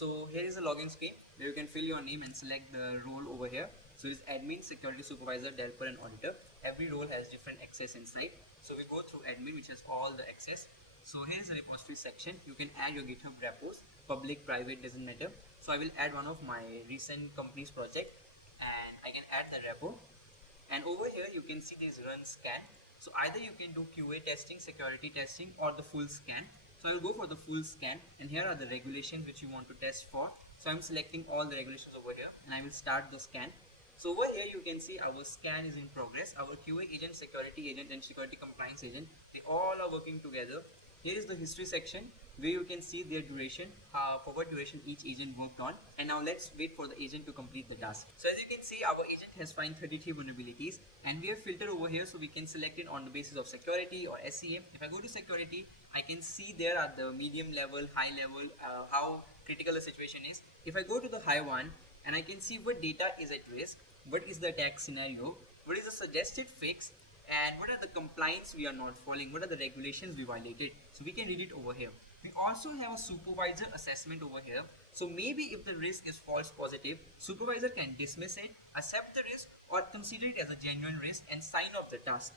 So here is a login screen where you can fill your name and select the role over here. So it is admin, security supervisor, developer and auditor. Every role has different access inside. So we go through admin, which has all the access. So here is the repository section. You can add your GitHub repos, public, private, doesn't matter. So I will add one of my recent company's project and I can add the repo. And over here you can see this run scan. So either you can do QA testing, security testing, or the full scan. So I will go for the full scan, and here are the regulations which you want to test for. So I'm selecting all the regulations over here and I will start the scan. So over here you can see our scan is in progress. Our QA agent, security agent and security compliance agent, they all are working together. Here is the history section where you can see their duration, for what duration each agent worked on. And now let's wait for the agent to complete the task. So as you can see, our agent has found 33 vulnerabilities and we have filtered over here, so we can select it on the basis of security or SCA. If I go to security, I can see there are the medium level, high level, how critical the situation is. If I go to the high one, and I can see what data is at risk, what is the attack scenario, what is the suggested fix, and what are the compliance we are not following, what are the regulations we violated. So we can read it over here. We also have a supervisor assessment over here. So maybe if the risk is false positive, supervisor can dismiss it, accept the risk, or consider it as a genuine risk and sign off the task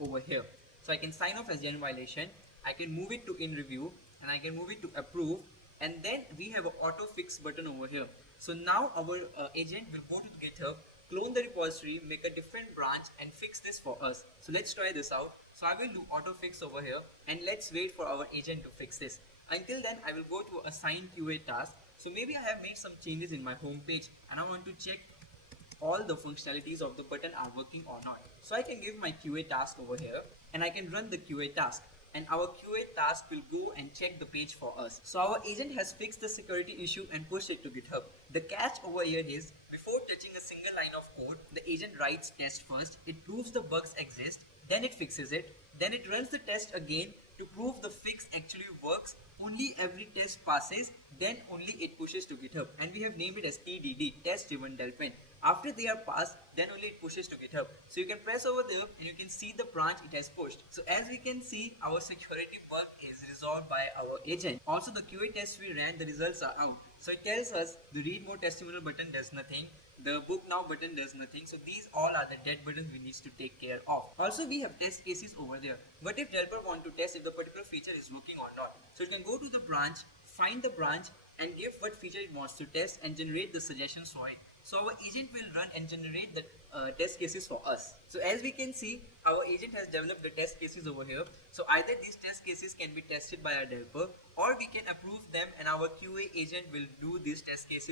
over here. So I can sign off as genuine violation, I can move it to in review, and I can move it to approve, and then we have an auto fix button over here. So now our agent will go to GitHub, clone the repository, make a different branch and fix this for us. So let's try this out. So I will do auto fix over here and let's wait for our agent to fix this. Until then, I will go to assign QA task. So maybe I have made some changes in my home page and I want to check all the functionalities of the button are working or not. So I can give my QA task over here and I can run the QA task, and our QA task will go and check the page for us. So our agent has fixed the security issue and pushed it to GitHub. The catch over here is, before touching a single line of code, the agent writes test first, it proves the bugs exist, then it fixes it, then it runs the test again to prove the fix actually works. Only every test passes, then only it pushes to GitHub, and we have named it as TDD, test driven development. After they are passed, then only it pushes to GitHub. So you can press over there and you can see the branch it has pushed. So as we can see, our security bug is resolved by our agent. Also the QA test we ran, the results are out. So it tells us the read more testimonial button does nothing. The book now button does nothing. So these all are the dead buttons we need to take care of. Also we have test cases over there. What if developer want to test if the particular feature is working or not? So you can go to the branch, find the branch and give what feature it wants to test and generate the suggestions for it. So our agent will run and generate the test cases for us. So as we can see, our agent has developed the test cases over here. So either these test cases can be tested by our developer or we can approve them and our QA agent will do these test cases